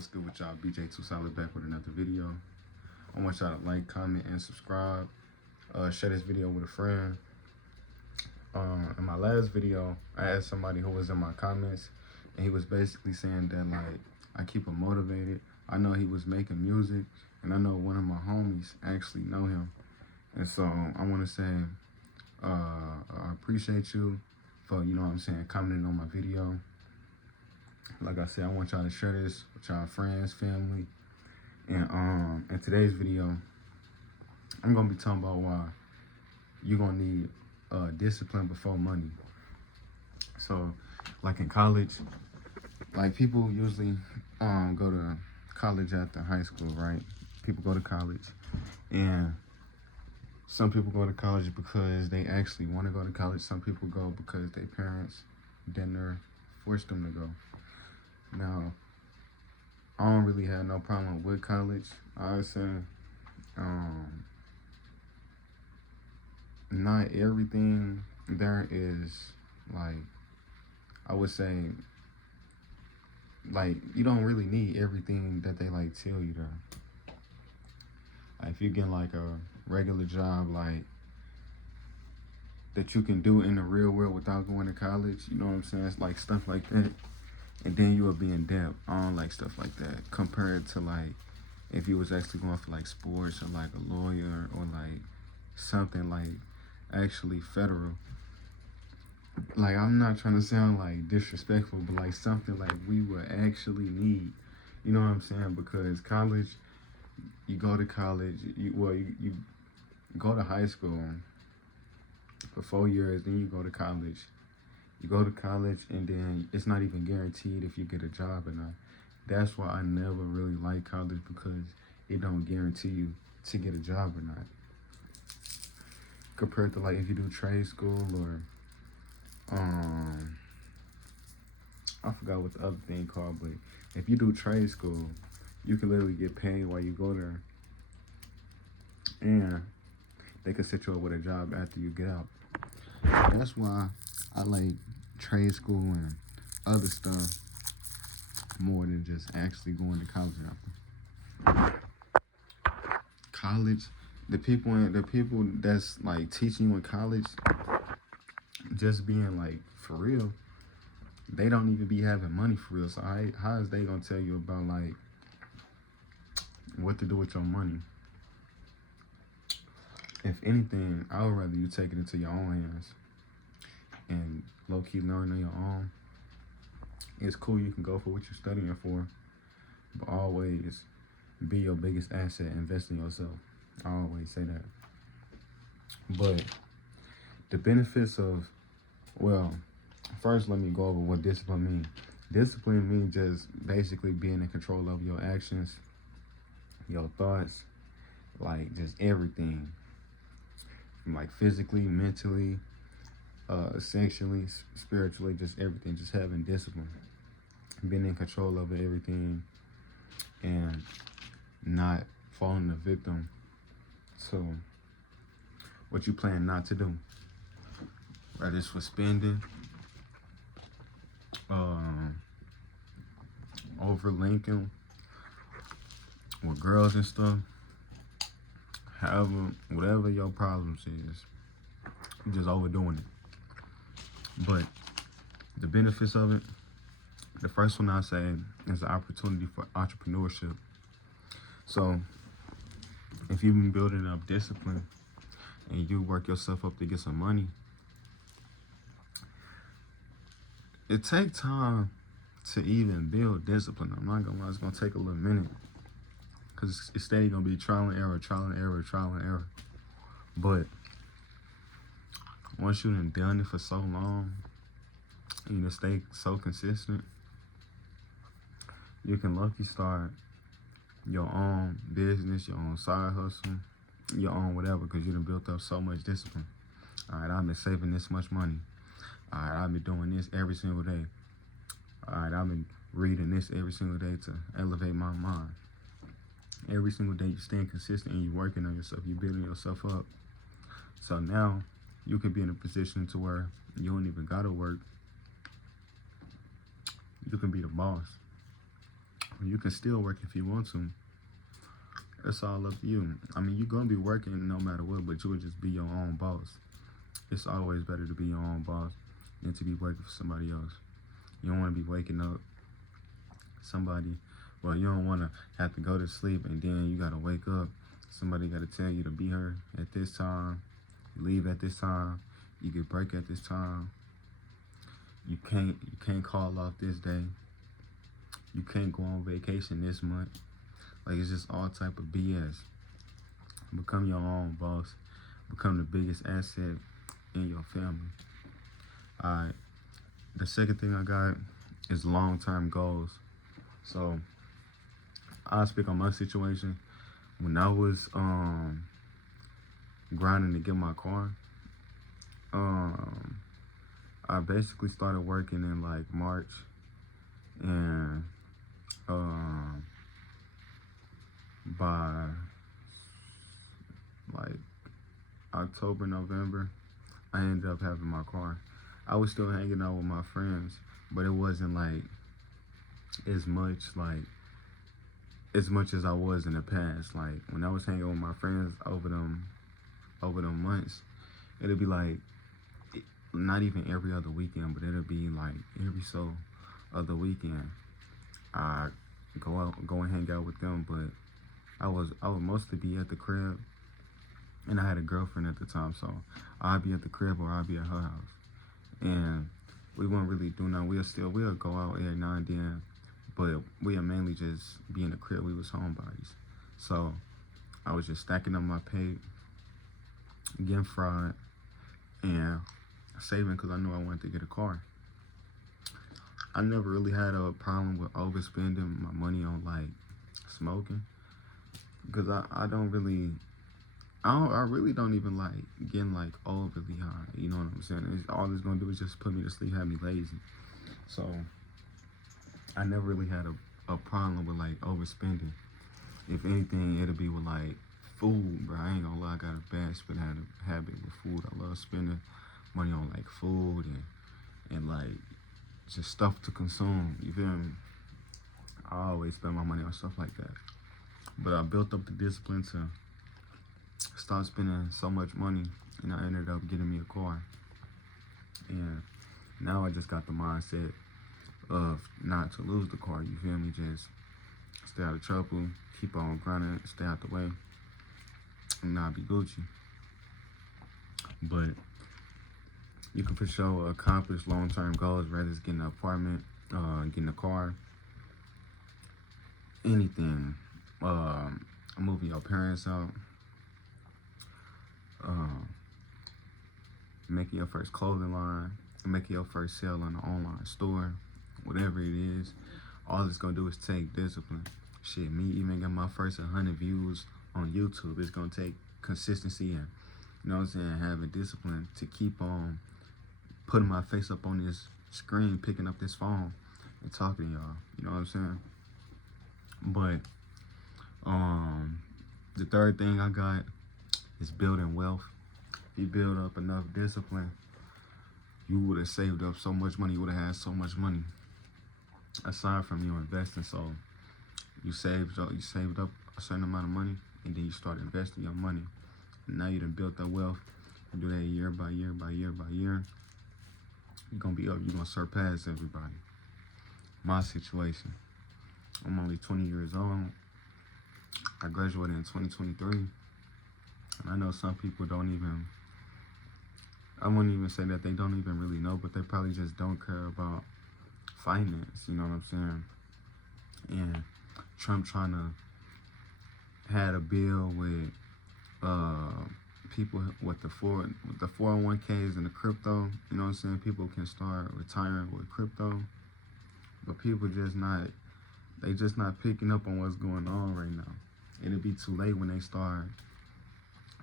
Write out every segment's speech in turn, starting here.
What's good with y'all? BJ Too Solid back with another video. I want y'all to like, comment, and subscribe. Share this video with a friend. In my last video, I asked somebody who was in my comments, and he was basically saying that like I keep him motivated. I know he was making music, and I know one of my homies actually know him, and so I want to say I appreciate you for, you know what I'm saying, commenting on my video. Like I said, I want y'all to share this with y'all friends, family. And in today's video, I'm gonna be talking about why you're gonna need discipline before money. So, like in college, like people usually go to college after high school, right? People go to college, and some people go to college because they actually want to go to college. Some people go because their parents didn't force them to go. Now, I don't really have no problem with college. I would say not everything there is like, I would say, like, you don't really need everything that they like tell you there. Like, if you get like a regular job like that you can do in the real world without going to college, you know what I'm saying? It's like stuff like that. And then you will be in debt. I don't like stuff like that compared to like if you was actually going for like sports or like a lawyer or like something like actually federal. Like, I'm not trying to sound like disrespectful, but like something like we would actually need. You know what I'm saying? Because college, you go to college, you go to high school for 4 years, then you go to college. You go to college, and then it's not even guaranteed if you get a job or not. That's why I never really like college, because it don't guarantee you to get a job or not. Compared to like if you do trade school or I forgot what the other thing called, but if you do trade school, you can literally get paid while you go there, and they can set you up with a job after you get out. That's why I like trade school and other stuff more than just actually going to college after. College, the people that's like teaching you in college, just being like for real, they don't even be having money for real. So how is they gonna tell you about like what to do with your money? If anything, I would rather you take it into your own hands and low-key learn on your own. It's cool, you can go for what you're studying for, but always be your biggest asset. Invest in yourself. I always say that. But the benefits of, well, first let me go over what discipline means. Discipline means just basically being in control of your actions, your thoughts, like just everything. Like physically, mentally, sexually, spiritually, just everything. Just having discipline, being in control of everything, and not falling a victim to what you plan not to do. Whether it's for spending, overlinking with girls and stuff. However, whatever your problems is, you're just overdoing it. But the benefits of it, the first one I say is the opportunity for entrepreneurship. So if you've been building up discipline and you work yourself up to get some money, it takes time to even build discipline. I'm not gonna lie, it's gonna take a little minute, because it's steady gonna be trial and error, trial and error, trial and error. But once you've done it for so long, and you stay so consistent, you can lucky start your own business, your own side hustle, your own whatever, because you done built up so much discipline. All right, I've been saving this much money. All right, I've been doing this every single day. All right, I've been reading this every single day to elevate my mind. Every single day you're staying consistent and you're working on yourself, you're building yourself up. So now you can be in a position to where you don't even gotta work. You can be the boss. You can still work if you want to. It's all up to you. I mean, you're gonna be working no matter what, but you would just be your own boss. It's always better to be your own boss than to be working for somebody else. You don't want to be waking up somebody. Well, you don't want to have to go to sleep and then you gotta wake up. Somebody gotta tell you to be here at this time, leave at this time, you get break at this time. You can't call off this day. You can't go on vacation this month. Like, it's just all type of BS. Become your own boss. Become the biggest asset in your family. Alright. The second thing I got is long-term goals. So I'll speak on my situation. When I was grinding to get my car, I basically started working in like March, and by like October, November, I ended up having my car. I was still hanging out with my friends, but it wasn't like as much as I was in the past. Like when I was hanging with my friends over them months, it'd be like not even every other weekend, but it'd be like every so other weekend I go and hang out with them. But I would mostly be at the crib, and I had a girlfriend at the time, so I'd be at the crib or I'd be at her house, and we wouldn't really do nothing. We'll go out every now and then, but we'll mainly just be in the crib. We was homebodies, so I was just stacking up my pay, getting fried, and saving because I knew I wanted to get a car. I never really had a problem with overspending my money on like smoking, because I really don't even like getting like overly high. You know what I'm saying? All it's gonna do is just put me to sleep, have me lazy. So I never really had a problem with like overspending. If anything, it'll be with like food, bro. I ain't gonna lie, I got a bad spending habit with food. I love spending money on like food and like just stuff to consume. You feel me? I always spend my money on stuff like that. But I built up the discipline to stop spending so much money, and I ended up getting me a car. And now I just got the mindset of not to lose the car. You feel me? Just stay out of trouble, keep on grinding, stay out the way, and not be Gucci. But you can for sure accomplish long-term goals, whether it's getting an apartment, getting a car, anything, moving your parents out, making your first clothing line, making your first sale on an online store, whatever it is. All it's gonna do is take discipline. Shit, me even getting my first 100 views on YouTube, it's gonna take consistency and, you know what I'm saying, having discipline to keep on putting my face up on this screen, picking up this phone and talking to y'all. You know what I'm saying? But the third thing I got is building wealth. If you build up enough discipline, you would have saved up so much money. You would have had so much money aside from you investing. So you saved up a certain amount of money, and then you start investing your money. And now you done built that wealth. You do that year by year by year by year. You're gonna be up. You're gonna surpass everybody. My situation. I'm only 20 years old. I graduated in 2023. And I know some people don't even, I wouldn't even say that they don't even really know, but they probably just don't care about finance. You know what I'm saying? And Trump trying to had a bill with people with the 401ks and the crypto. You know what I'm saying? People can start retiring with crypto, but people just not picking up on what's going on right now. It'll be too late when they start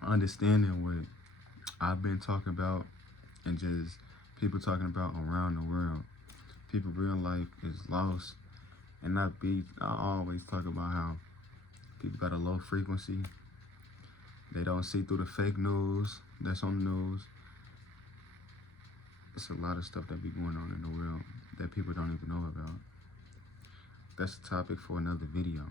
understanding what I've been talking about and just people talking about around the world. People real life is lost, and I always talk about how people got a low frequency. They don't see through the fake news that's on the news. It's a lot of stuff that be going on in the world that people don't even know about. that's a topic for another video.